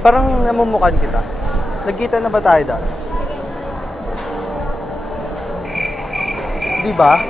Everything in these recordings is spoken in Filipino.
Parang namumukan kita. Nagkita na ba tayo dati? Di ba?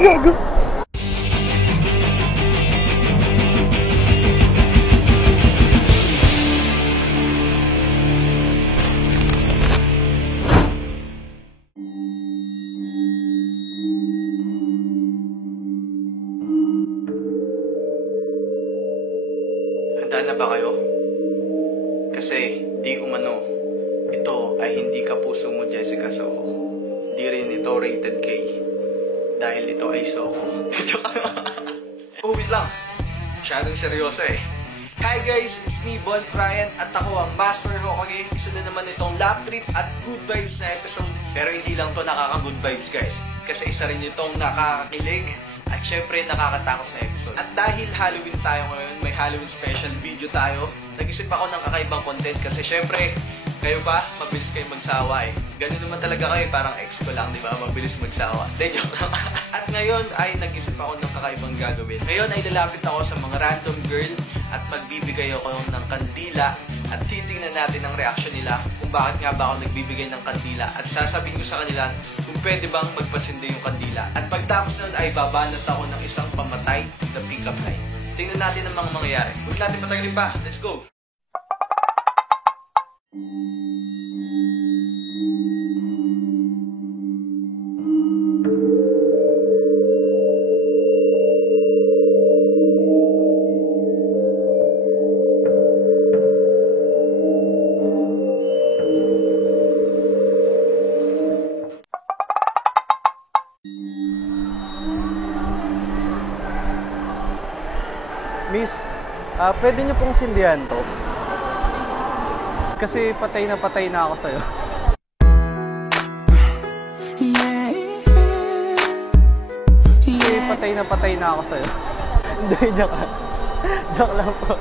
Yago. Handa na ba kayo? Kasi di umano, ito ay hindi Kapuso Mo Jessica Soho. Di rin ito rated K. Dahil ito ay Soho. Wait lang. Masyadong seryoso eh. Hi guys, it's me Bon Brian at ako ang Master Hokage. Isa na naman itong lap trip at good vibes na episode. Pero hindi lang to nakaka-good vibes guys. Kasi isa rin itong nakakakilig at syempre nakakatakot na episode. At dahil Halloween tayo ngayon, may Halloween special video tayo. Nag-isip ako ng kakaibang content kasi syempre, kayo ba, mabilis kayo magsawa eh. Ganun naman talaga kayo, parang ex ko lang, di ba? Mabilis magsawa. De, joke lang. At ngayon ay nag-isip ako ng kakaibang gagawin. Ngayon ay lalapit ako sa mga random girl at magbibigay ako ng kandila at titingnan natin ang reaction nila kung bakit nga ba ako nagbibigay ng kandila at sasabihin ko sa kanila kung pwede bang magpasindi yung kandila. At pagtapos nun ay babanat ako ng isang pamatay na pick-up line. Tingnan natin ang mga mangyayari. Huwag natin patagalin pa. Let's go! Miss, pwede niyo pong sindihan to? Kasi patay na ako sa'yo. Kasi patay na ako sa'yo. Hindi, joke lang. Joke lang po.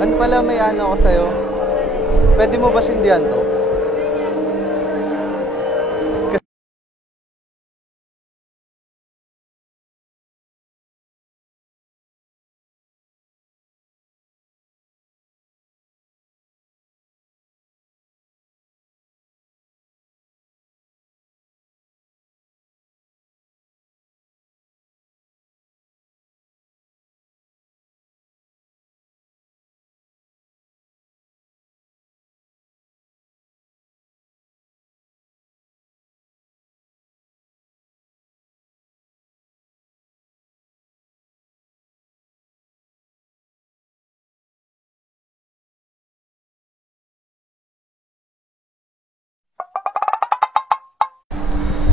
Ano pala, may ano ako sa'yo? Pwede mo ba sindihan to?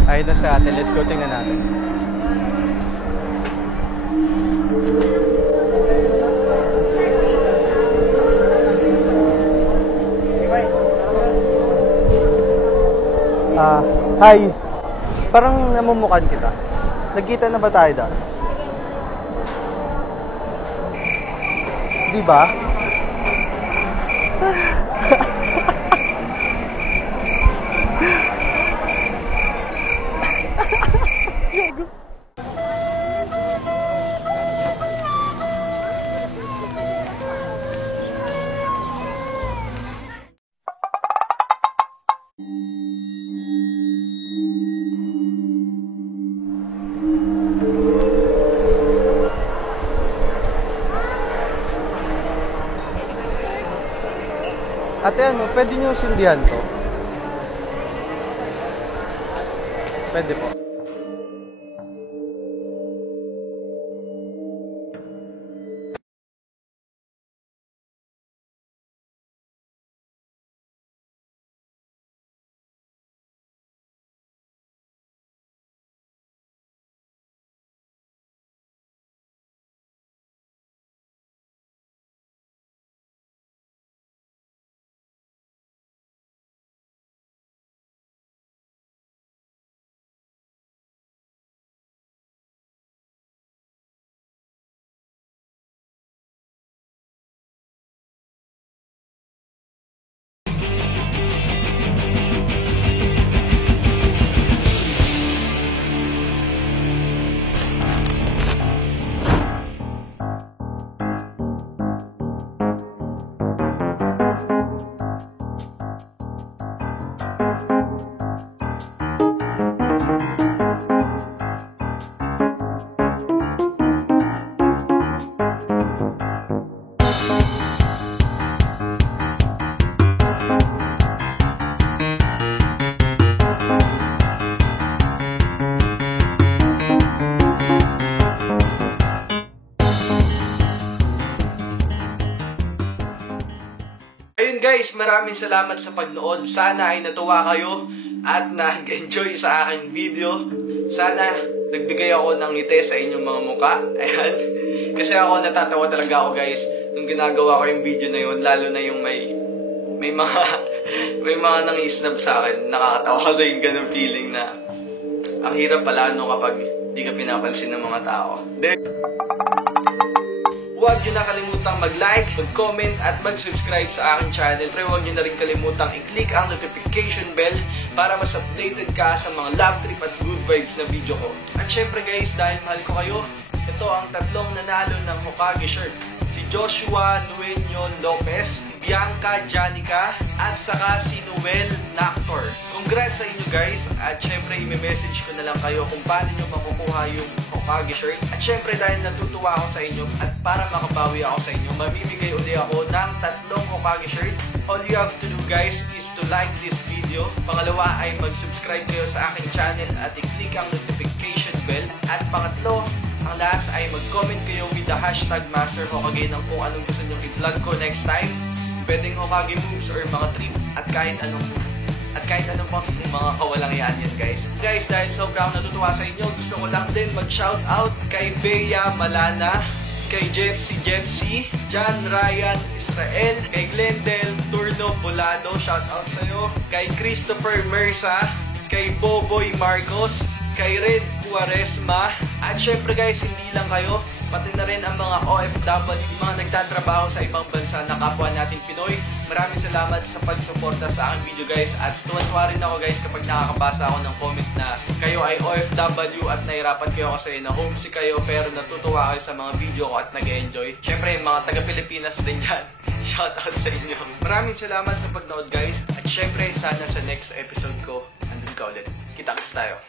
Ayun na sa atin. Let's go, tingnan natin. Hi. Parang namumukan kita. Nagkita na ba tayo dati? Di ba? Ate, ano, pwede nyo sindihan to? Pwede po. Ayun guys, maraming salamat sa pagnood. Sana ay natuwa kayo at nag-enjoy sa aking video. Sana nagbigay ako ng ngiti sa inyong mga muka. Ayan. Kasi ako natatawa talaga ako guys nung ginagawa ko yung video na yun. Lalo na yung may mga nangisnab sa akin. Nakakatawa kasi yung ganung feeling na ang hirap pala no kapag di ka pinapansin ng mga tao. Huwag nyo na kalimutang mag-like, mag-comment, at mag-subscribe sa aking channel. Pero huwag nyo na rin kalimutang i-click ang notification bell para mas updated ka sa mga love trip at good vibes na video ko. At syempre guys, dahil mahal ko kayo, ito ang tatlong nanalo ng Hokage shirt. Si Joshua Nueño Lopez, Bianca Janica, at saka si Noel Nactor. Congrats sa inyo guys, at syempre i-message ko na lang kayo kung paano nyo makukuha yung Hokage shirt. At syempre dahil natutuwa ako sa inyo at para makabawi ako sa inyo, mamimigay uli ako ng tatlong Hokage shirt. All you have to do guys is to like this video. Pangalawa ay mag-subscribe kayo sa aking channel at i-click ang notification bell. At pangatlo, ang last ay mag-comment kayo with the hashtag MasterHokage ng kung anong gusto nyo i-vlog ko next time. Pwedeng Hokage moves or mga trip at kahit anong pang mga kawalang yan guys. Guys, dahil sobrang natutuwa sa inyo, gusto ko lang din mag-shoutout kay Bea Malana, kay Jeffsy, John Ryan Israel, kay Glendel Turno Bolado, shoutout sa'yo, kay Christopher Mersa, kay Boboy Marcos, kay Red Cuaresma, at syempre guys, hindi lang kayo, pati na rin ang mga OFW, mga nagtatrabaho sa ibang bansa na kapwa nating Pinoy. Maraming salamat sa pagsuporta sa aking video guys, at tuwan-tuwa rin ako guys kapag nakakabasa ako ng comment na kayo ay OFW at nahirapan kayo kasi na homesick kayo pero natutuwa kayo sa mga video ko at nag-enjoy. Syempre mga taga-Pilipinas din yan. Shoutout sa inyo. Maraming salamat sa pagnood guys, at syempre sana sa next episode ko andun ka ulit. Kita-kits tayo.